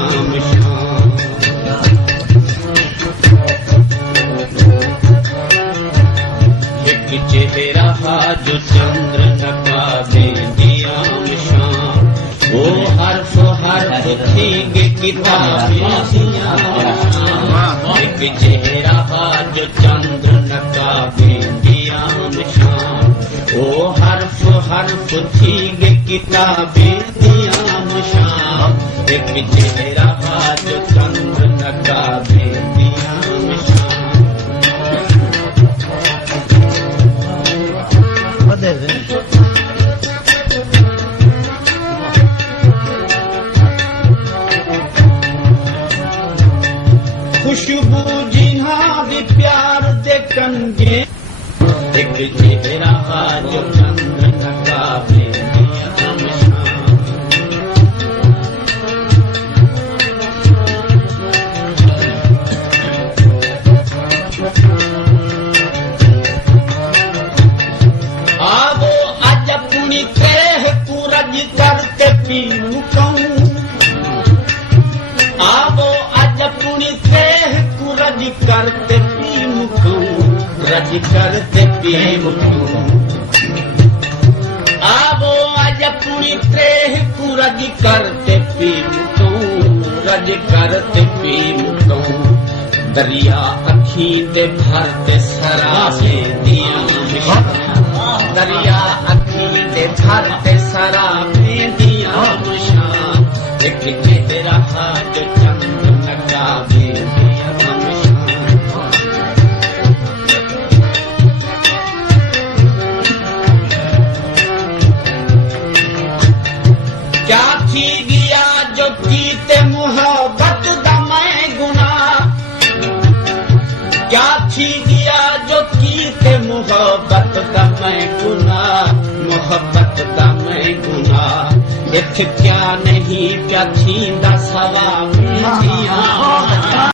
शाम शाम। एक चेहरा जो चंद्र नकाबे दियाम शाम, वो हर्फ हर्फ थीगे किताबें दियाम शाम। एक चेहरा जो चंद्र नकाबे दियाम शाम, वो हर्फ हर्फ थीगे किताबें दियाम शाम। एक चेहरा जो चंद्र नकाबे दियाम शाम। खुशबू जिन्हा भी प्यार दे कंगे, एक चेहरा जो चंद्र नकाबे दियाम शाम। आवो अज अपनी तेह पूरज करके पीऊ कहूं, आवो अज अपनी तेह पूरज करते पीऊ कहूं, रज करते पीऊ कहूं। आवो अज अपनी तेह पूरज करते पीऊ कहूं, रज करते पीऊ कहूं। दरिया अखी दे भरते सराबे दियाम शाम, दरिया अखी दे भरते सराबे दियाम शाम। एक चेहरा जो चंद्र नकाबे दियाम शाम। क्या थी गया जो कीते मोहब्बत दा मैं गुनाह, क्या थी गया जो कीते मोहब्बत दा मैं गुनाह, मोहब्बत दा मैं गुनाह। इत्थे क्या नहीं क्या थींदा सवा में दियां।